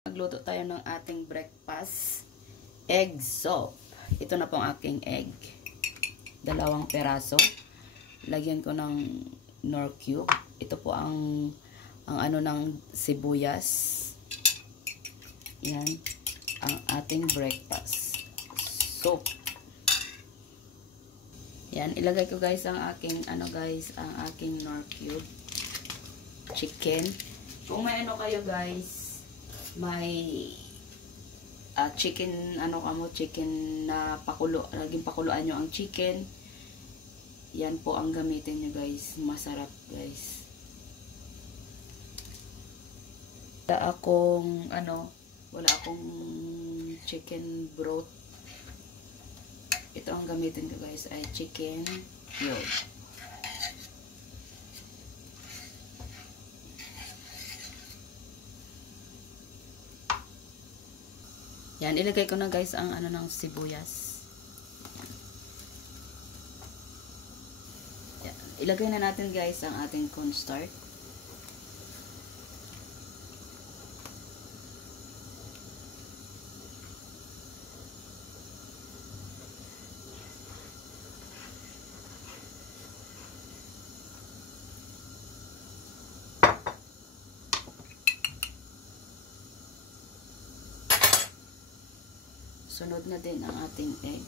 Magluto tayo ng ating breakfast. Egg soup. Ito na po ang aking egg. 2 peraso. Lagyan ko ng Knorr cube. Ito po ang ano ng sibuyas. Yan. Ang ating breakfast soup. Yan. Ilagay ko guys ang aking ang aking Knorr cube. Chicken. Kung may ano kayo guys, may chicken chicken na pakulo, laging pakuluan nyo ang chicken. Yan po ang gamitin nyo guys, masarap guys. Wala akong chicken broth. Ito ang gamitin ko guys ay chicken cube. Yan, ilagay ko na guys ang ng sibuyas. Yan. Ilagay na natin guys ang ating cornstarch. Sunod na din ang ating egg.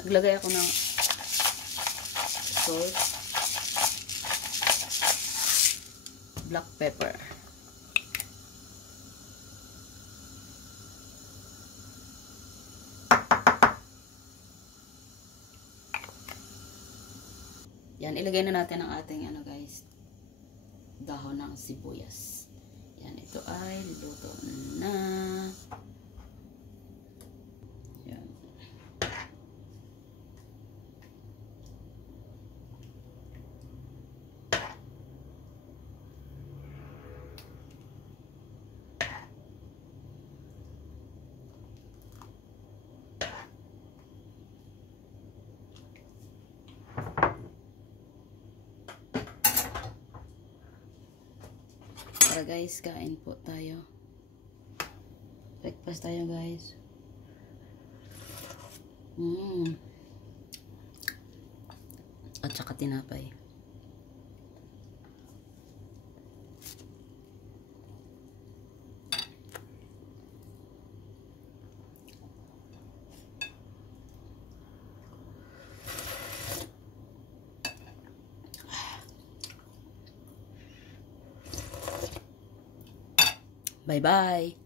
Naglagay ako ng salt, black pepper. Yan, ilagay na natin ang ating guys, dahon ng sibuyas. Yan, ito ay luto na. Yan. Tara guys, kain po tayo. Breakfast tayo guys. At saka tinapay. Bye-bye.